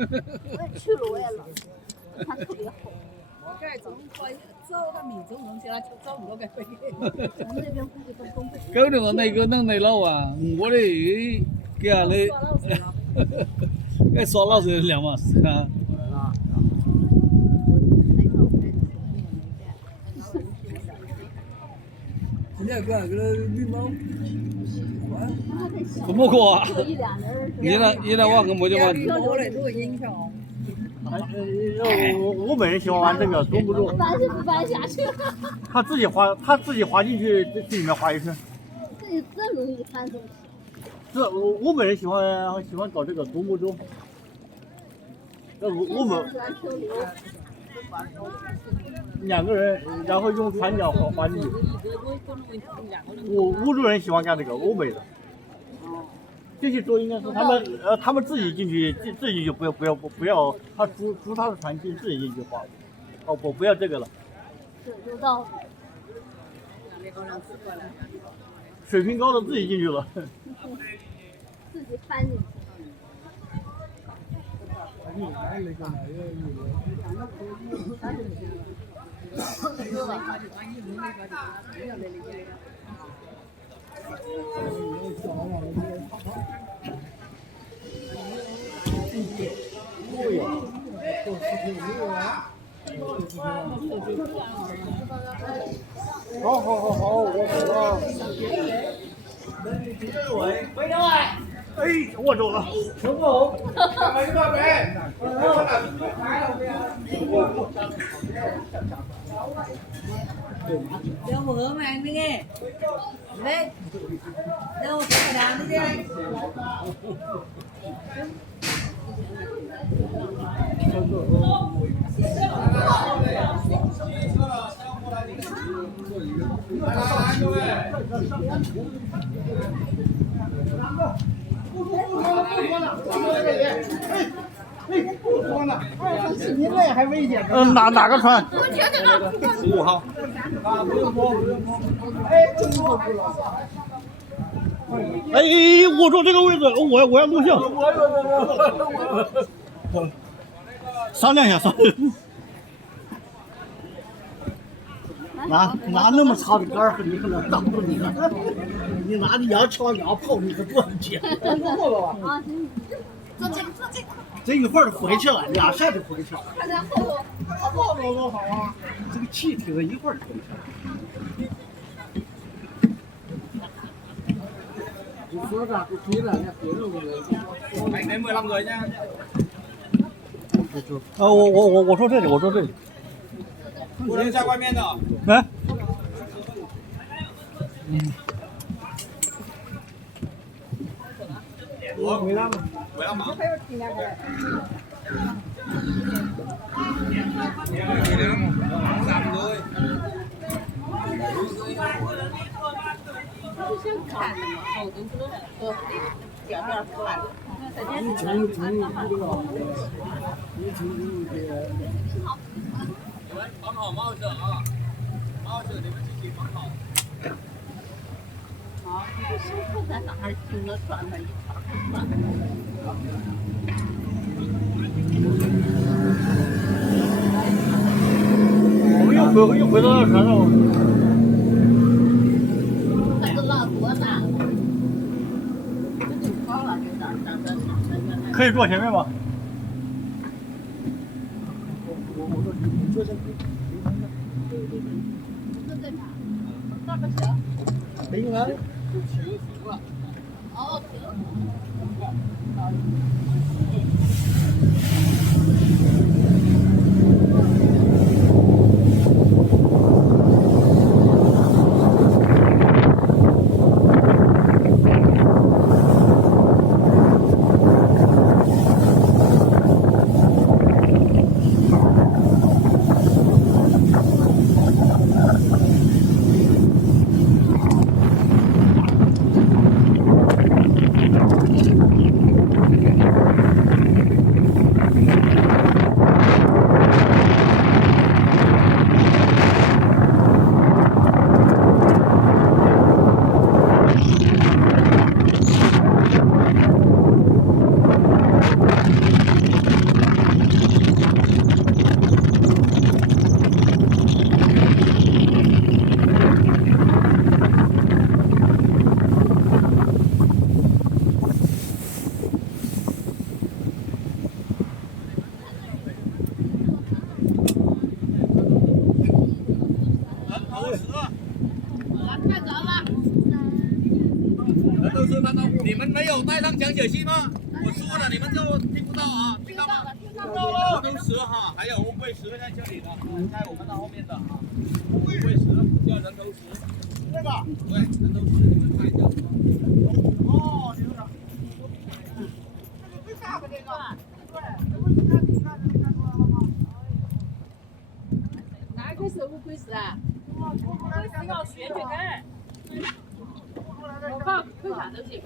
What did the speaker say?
我也去了，我也冷，它特别厚。这儿走到米中能起来，走唔到嘅飛機。咱们那边估计都东北。狗那个那个能那老啊，我的给俺的，给耍老实两嘛是啊。人家干个绿毛，怎么过啊？一两人。现在我跟没得玩。我嚟都會影響。我本人喜欢玩这个蹲不住，搬是不搬下去？他自己滑进去，这里面滑一圈。这容易翻东西。这我本人喜欢搞这个独木舟。我们2个人，然后用船桨滑进去。乌族人喜欢干这个，欧美的。这些舟应该是他们自己进去，自己就不要，他租他的船进自己进去划。哦不要这个了。有道理。水平高的自己进去了。自己翻进去。好，我走了。哎，我走了。成功。有冇好命嘅？你有冇食蛋啲啫？您那还危险。哪个船15号。哎，我坐这个位置，我要录像。商量一下。拿那么长的杆儿，你可能挡住你了。你拿着洋枪洋炮，你可过得去。啊，坐这个。这一会儿就回去了，2下就回去了。看在后头，后头多好啊！这个气挺了一会儿就回去了。你说啥不对了，那别人我Anh đến 15 người nha. 我坐这里，不能在外面的。来。15嘛。绑好帽子啊！帽子你们自己绑好。好，这个师傅在哪儿听着转了一圈。我们又回到船上了。那个浪多大？可以坐前面吗？坐这大个小？没用啊。哦，台上讲解析吗？我说了，你们都听不到啊？听到吗？听到了。人头10哈，还有乌龟10在这里的，在我们的后面的啊。乌龟10叫人头10，对吧？对，人头10，你们看一下。哦，你说这个最大的这个，对，这不是看出来了吗？哪个是乌龟石啊？哇，吐出来两个要学这个。我告诉你，看啥东西？